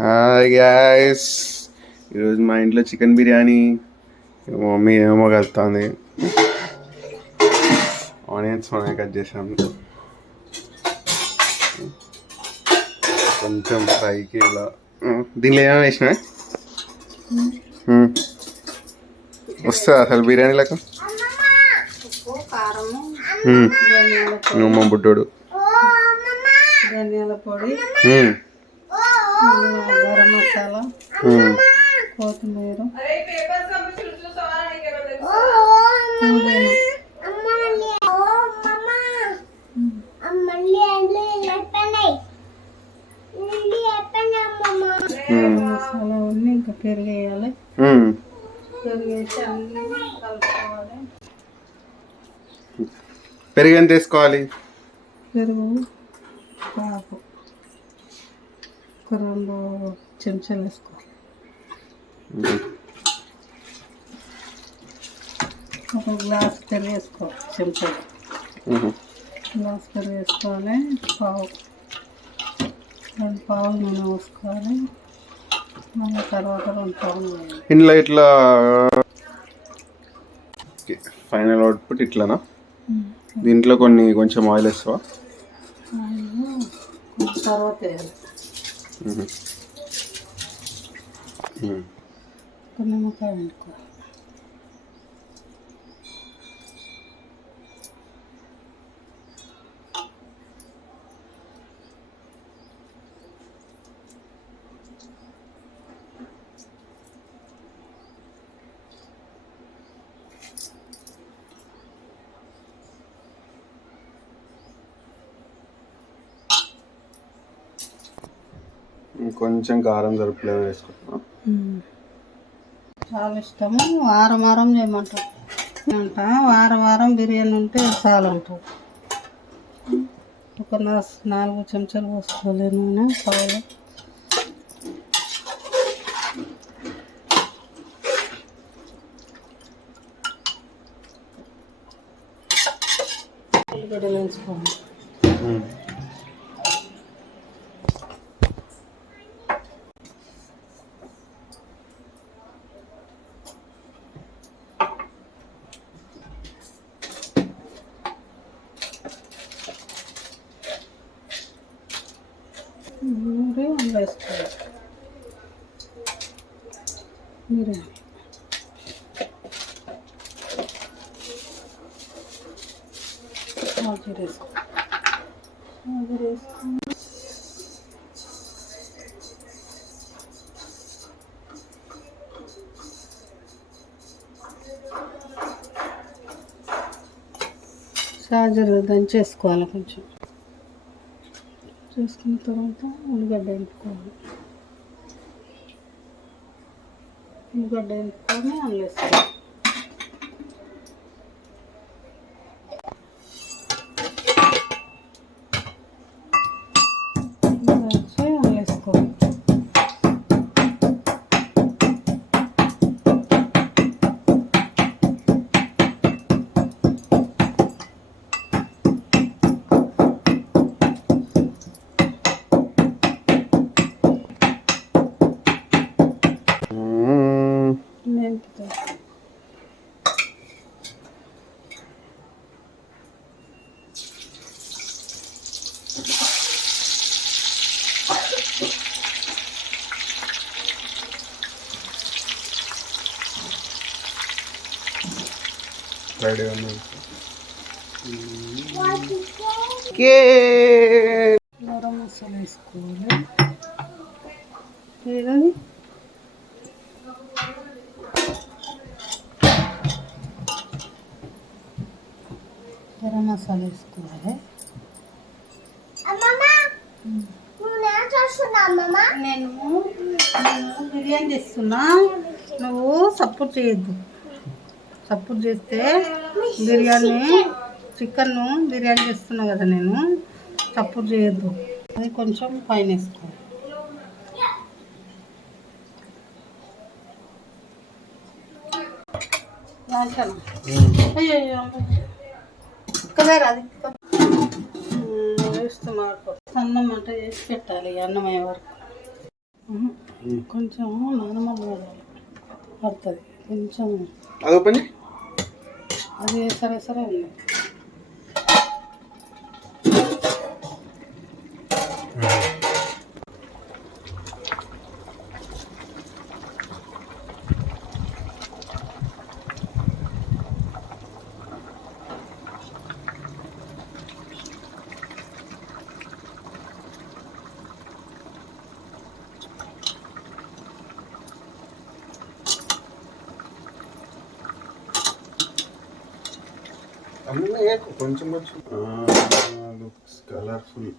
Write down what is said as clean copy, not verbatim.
Hi gas, ఈరోజు మా ఇంట్లో చికెన్ బిర్యానీ. మమ్మీ ఏమో కలుపుతుంది. ఆనియన్స్ మనమే కట్ చేసాము, కొంచెం ఫ్రైకి ఇలా. దీనిలో ఏమేమి వేసినా వస్తుంది అసలు బిర్యానీలకు? నువ్వు మా బుడ్డోడు. ధనియాల పొడి, గరం మసాలా, కొత్తిమీర, మసాలా ఉన్ని ఇంకా పెరుగు వేయాలి. పెరుగు వేసి అన్నీ కలుపుకోవాలి. పెరుగు ఎంత వేసుకోవాలి? పెరుగు పాకు ఒక 2 చెంచాలు వేసుకోవాలి. ఒక గ్లాస్ పెరుగు వేసుకోవాలి. చెంచాలు గ్లాస్ పెరుగు వేసుకోవాలి. రెండు పావులు నూనె పోసుకోవాలి. మళ్ళీ తర్వాత 2 పావులు వేయాలి. ఇంట్లో ఇట్లా ఫైనల్ అవుట్పుట్ ఇట్లానా? దీంట్లో కొంచెం ఆయిల్ వేస్తావా? తర్వాత వేయాలి. నిమ్మకాయ వండుకోవాలి. కొంచెం కారం సరుపులేదు వేసుకుంటున్నా. చాలా ఇష్టము. వారం వారం చేయమంటారు అంట. వారం వారం బిర్యానీ ఉంటే చాలా ఉంటుంది. ఒక 4 చెంచాలు పోసుకోవాలి నూనె. పావులు ఉల్లిగడ్డలు వేసుకోవాలి. వేసుకోవాలి బిర్యానీ. ఆజీర వేసుకోవాలి. సాజీర దంచేసుకోవాలి. కొంచెం చేసుకున్న తర్వాత ఉల్లిగడ్డ వేసుకోవాలి. ఉల్లిగడ్డ వేసుకొని అందులో వేసుకోవాలి. అందులో వేసుకోవాలి. గరం మసాలా వేసుకోవాలి. ఏదని గరం మసాలా వేసుకోవాలి. నేను బిర్యానీ చేస్తున్నా, నువ్వు సపోర్ట్ చేయొద్దు. సపోర్ట్ చేస్తే బిర్యానీ చికెన్ బిర్యానీ చేస్తున్నా కదా, నేను సపోర్ట్ చేయొద్దు. అది కొంచెం పైన వేసుకోవాలి. అయ్యో కదా అది వేస్తూ మాకు అన్నం అంట చేసి పెట్టాలి. అన్నం అయ్యే వరకు కొంచెం నార్మల్ పడుతుంది కొంచెం. అది ఓపెన్ చేయి. అది సరే సరే ఉంది. అన్నీ కొంచెం కొంచెం లుక్స్ కలర్ఫుల్.